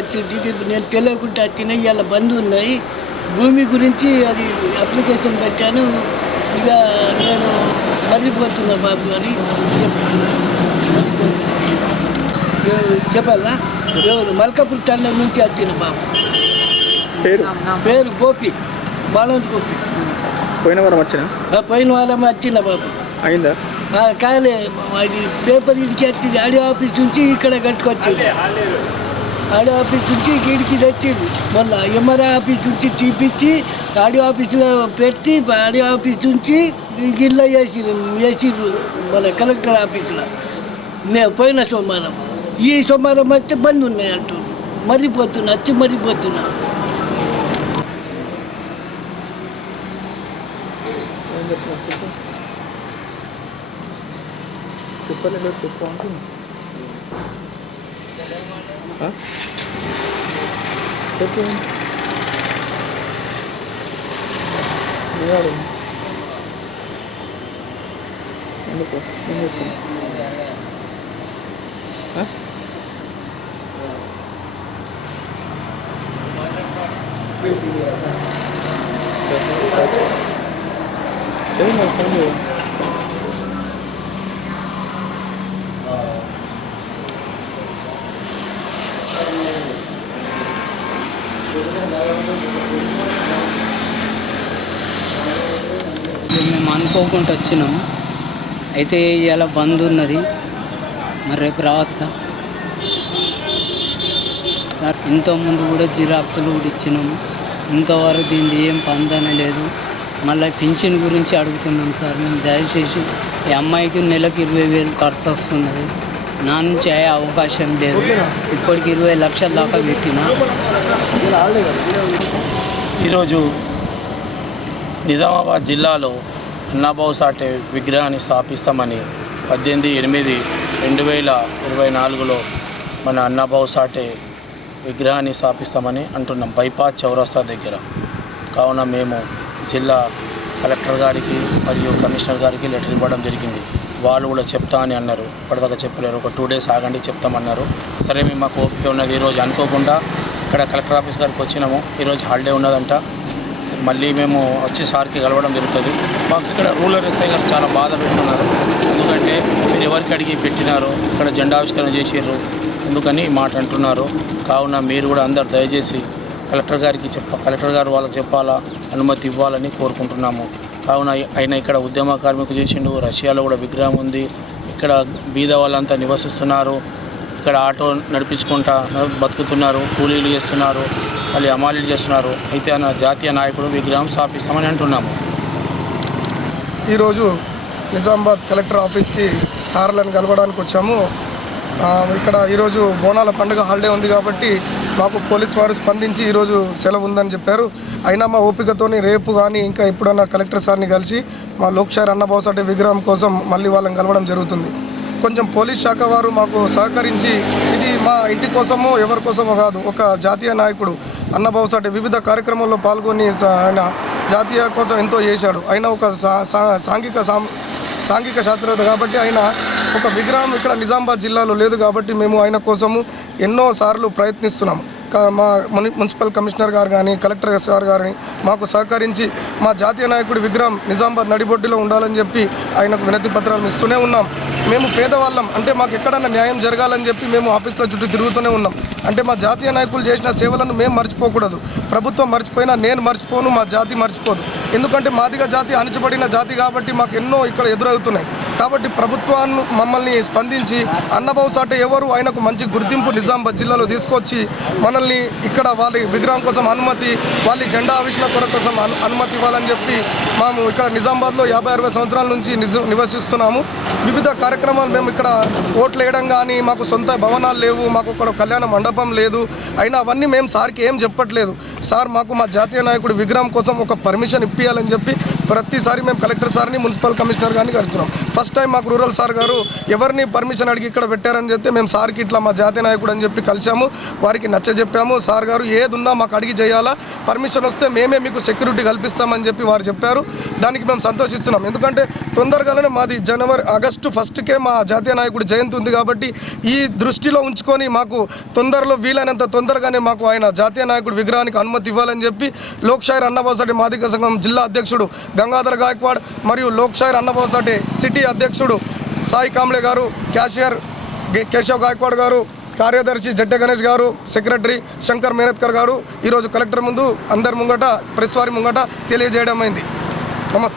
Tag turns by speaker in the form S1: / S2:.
S1: వచ్చింది ఇది నేను తెలియకుండా వచ్చిన ఇవాళ బంద్ ఉన్నాయి. భూమి గురించి అది అప్లికేషన్ పెట్టాను. ఇక నేను మర్రిపోతున్నా బాబు అని మర్రిపోతున్నా. చెప్పాలా? ఎవరు? మల్కాపూర్ టన్నుల నుంచి వచ్చిన బాబు.
S2: పేరు?
S1: పేరు గోపి. బాలంత్ గోపి.
S2: పోయిన వారం వచ్చిన?
S1: పైన వాళ్ళ వచ్చిన బాబు.
S2: అయిందా?
S1: కాలే అది పేపర్ ఇడికి వచ్చింది ఆడియో ఆఫీస్ నుంచి ఇక్కడ కట్టుకొచ్చింది. ఆడియో ఆఫీస్ నుంచి ఇడికి తెచ్చిండు. మొన్న ఎంఆర్ఐ ఆఫీస్ నుంచి తీపిచ్చి ఆడియో ఆఫీస్లో పెట్టి ఆడియో ఆఫీస్ నుంచి గిల్ల వేసి వేసిర్రు మన కలెక్టర్ ఆఫీస్లో. మేము పోయిన సోమవారం. ఈ సోమవారం వస్తే బంద్ ఉన్నాయి అంటూ మర్రిపోతున్నా వచ్చి మర్రిపోతున్నా
S2: చెప్పలేదు చెప్పు 啊？这边零二零，那个那个什么？
S3: 啊？
S2: 对，对，对，对，对，对，对，对，对，对，对，
S3: మేము అనుకోకుండా వచ్చినాము అయితే ఇలా బంద్ ఉన్నది. మరి రేపు రావచ్చా? సార్ ఇంతకుముందు కూడా జిరాక్స్లు కూడా ఇచ్చినాము ఇంతవరకు దీన్ని ఏం పందన లేదు. మళ్ళీ పింఛన్ గురించి అడుగుతున్నాం సార్. మేము దయచేసి ఈ అమ్మాయికి నెలకు ఇరవై వేలు ఖర్చు వస్తున్నది. నా నుంచి అయ్యే అవకాశం లేదు. ఇప్పటికి ఇరవై లక్షల దాకా పెట్టిన.
S4: ఈరోజు నిజామాబాద్ జిల్లాలో అన్నాబాబు సాటే విగ్రహాన్ని స్థాపిస్తామని పద్దెనిమిది ఎనిమిది రెండు వేల ఇరవై నాలుగులో మన అన్నాబాబు సాటే విగ్రహాన్ని స్థాపిస్తామని అంటున్నాం. బైపాస్ చౌరస్తా దగ్గర. కావున మేము జిల్లా కలెక్టర్ గారికి మరియు కమిషనర్ గారికి లెటర్ ఇవ్వడం జరిగింది. వాళ్ళు కూడా చెప్తా అని అన్నారు. ఇప్పటిదాకా చెప్పలేరు. ఒక టూ డేస్ ఆగండి చెప్తామన్నారు. సరే మేము మాకు ఓపిక ఉన్నది ఈరోజు అనుకోకుండా ఇక్కడ కలెక్టర్ ఆఫీస్ గారికి వచ్చినాము. ఈరోజు హాలిడే ఉన్నదంట. మళ్ళీ మేము వచ్చి సార్కి కలవడం జరుగుతుంది. మాకు ఇక్కడ రూరల్ ఎస్ఐ గారు చాలా బాధ పెడుతున్నారు. ఎందుకంటే మీరు ఎవరికి అడిగి పెట్టినారు ఇక్కడ జెండా ఆవిష్కరణ చేసారు ఎందుకని మాట అంటున్నారు. కావున మీరు కూడా అందరు దయచేసి కలెక్టర్ గారికి చెప్ప కలెక్టర్ గారు వాళ్ళకి చెప్పాలా అనుమతి ఇవ్వాలని కోరుకుంటున్నాము. కావున ఆయన ఇక్కడ ఉద్యమ కార్మికులు చేసిండు. రష్యాలో కూడా విగ్రహం ఉంది. ఇక్కడ బీద వాళ్ళంతా నివసిస్తున్నారు. ఇక్కడ ఆటో నడిపించుకుంటా బతుకుతున్నారు. కూలీలు చేస్తున్నారు. మళ్ళీ అమాలీలు చేస్తున్నారు. అయితే ఆయన జాతీయ నాయకుడు విగ్రహం స్థాపిస్తామని అంటున్నాము.
S5: ఈరోజు నిజామాబాద్ కలెక్టర్ ఆఫీస్కి సార్లను కలవడానికి వచ్చాము. ఇక్కడ ఈరోజు బోనాల పండుగ హాలిడే ఉంది కాబట్టి మాకు పోలీస్ వారు స్పందించి ఈరోజు సెలవు ఉందని చెప్పారు. అయినా మా ఓపికతోని రేపు కానీ ఇంకా ఎప్పుడన్నా కలెక్టర్ సార్ని కలిసి మా లోక్షార్ అన్నబాబుసాటి విగ్రహం కోసం మళ్ళీ వాళ్ళని కలవడం జరుగుతుంది. కొంచెం పోలీస్ శాఖ వారు మాకు సహకరించి ఇది మా ఇంటి కోసమో ఎవరి కోసమో కాదు ఒక జాతీయ నాయకుడు అన్నబాబుసాటి వివిధ కార్యక్రమాల్లో పాల్గొని ఆయన జాతీయ కోసం ఎంతో చేశాడు. ఆయన ఒక సా- సా- సాంఘిక సాం సాంఘిక శాస్త్రవేత్త కాబట్టి ఆయన ఒక విగ్రహం ఇక్కడ నిజామాబాద్ జిల్లాలో లేదు కాబట్టి మేము ఆయన కోసము ఎన్నో సార్లు ప్రయత్నిస్తున్నాము. మా ముని మున్సిపల్ కమిషనర్ గారు కానీ కలెక్టర్ సార్ గారిని మాకు సహకరించి మా జాతీయ నాయకుడి విగ్రహం నిజామాబాద్ నడిబొడ్డులో ఉండాలని చెప్పి ఆయనకు వినతి పత్రాలు ఇస్తూనే ఉన్నాం. మేము పేదవాళ్ళం. అంటే మాకు ఎక్కడన్నా న్యాయం జరగాలని చెప్పి మేము ఆఫీస్లో చుట్టూ తిరుగుతూనే ఉన్నాం. అంటే మా జాతీయ నాయకులు చేసిన సేవలను మేము మర్చిపోకూడదు. ప్రభుత్వం మర్చిపోయినా నేను మర్చిపోను మా జాతి మర్చిపోదు. ఎందుకంటే మాదిగా జాతి అణచబడిన జాతి కాబట్టి మాకు ఎన్నో ఇక్కడ ఎదురవుతున్నాయి. కాబట్టి ప్రభుత్వాన్ని మమ్మల్ని స్పందించి అన్నబాబు సాటే ఎవరు ఆయనకు మంచి గుర్తింపు నిజామాబాద్ జిల్లాలో తీసుకొచ్చి మనల్ని ఇక్కడ వాళ్ళ విగ్రహం కోసం అనుమతి వాళ్ళ జెండా ఆవిష్కరణ కొర కోసం అనుమతి ఇవ్వాలని చెప్పి మేము ఇక్కడ నిజామాబాద్లో యాభై అరవై సంవత్సరాల నుంచి నివసిస్తున్నాము. వివిధ కార్యక్రమాలు మేము ఇక్కడ ఓట్లు వేయడం కానీ మాకు సొంత భవనాలు లేవు మాకు ఇక్కడ కళ్యాణ మండపం లేదు. అయినా అవన్నీ మేము సార్కి ఏం చెప్పట్లేదు. సార్ మాకు మా జాతీయ నాయకుడు విగ్రహం కోసం ఒక పర్మిషన్ ఇప్పించాలని చెప్పి ప్రతిసారి మేము కలెక్టర్ సార్ని మున్సిపల్ కమిషనర్ గారిని కలుస్తున్నాం. ఫస్ట్ టైం మాకు రూరల్ సార్ గారు ఎవరిని పర్మిషన్ అడిగి ఇక్కడ పెట్టారని చెప్తే మేము సార్కి ఇట్లా మా జాతీయ నాయకుడు అని చెప్పి కలిసాము వారికి నచ్చ చెప్పాము. సార్ గారు ఏది ఉన్నా మాకు అడిగి చేయాలా. పర్మిషన్ వస్తే మేమే మీకు సెక్యూరిటీ కల్పిస్తామని చెప్పి వారు చెప్పారు. దానికి మేము సంతోషిస్తున్నాం. ఎందుకంటే తొందరగానే మాది జనవరి ఆగస్టు ఫస్ట్కే మా జాతీయ నాయకుడు జయంతి ఉంది కాబట్టి ఈ దృష్టిలో ఉంచుకొని మాకు తొందరలో వీలైనంత తొందరగానే మాకు ఆయన జాతీయ నాయకుడు విగ్రహానికి అనుమతి ఇవ్వాలని చెప్పి లోక్షాయిర్ అన్నబాసాటి మాదిక సంఘం జిల్లా అధ్యక్షుడు గంగాధర్ గాయక్వాడ్ మరియు లోక్షాయిర్ అన్నబాసాటి సిటీ అధ్యక్షుడు సాయి కాంబ్లే గారు క్యాషియర్ కేశవ్ గాయక్వాడ్ గారు కార్యదర్శి జడ్డ గణేష్ గారు సెక్రటరీ శంకర్ మేనత్కర్ గారు ఈరోజు కలెక్టర్ ముందు అందరి ముంగట ప్రెస్ వారి ముంగట తెలియజేయడం అయింది నమస్తే.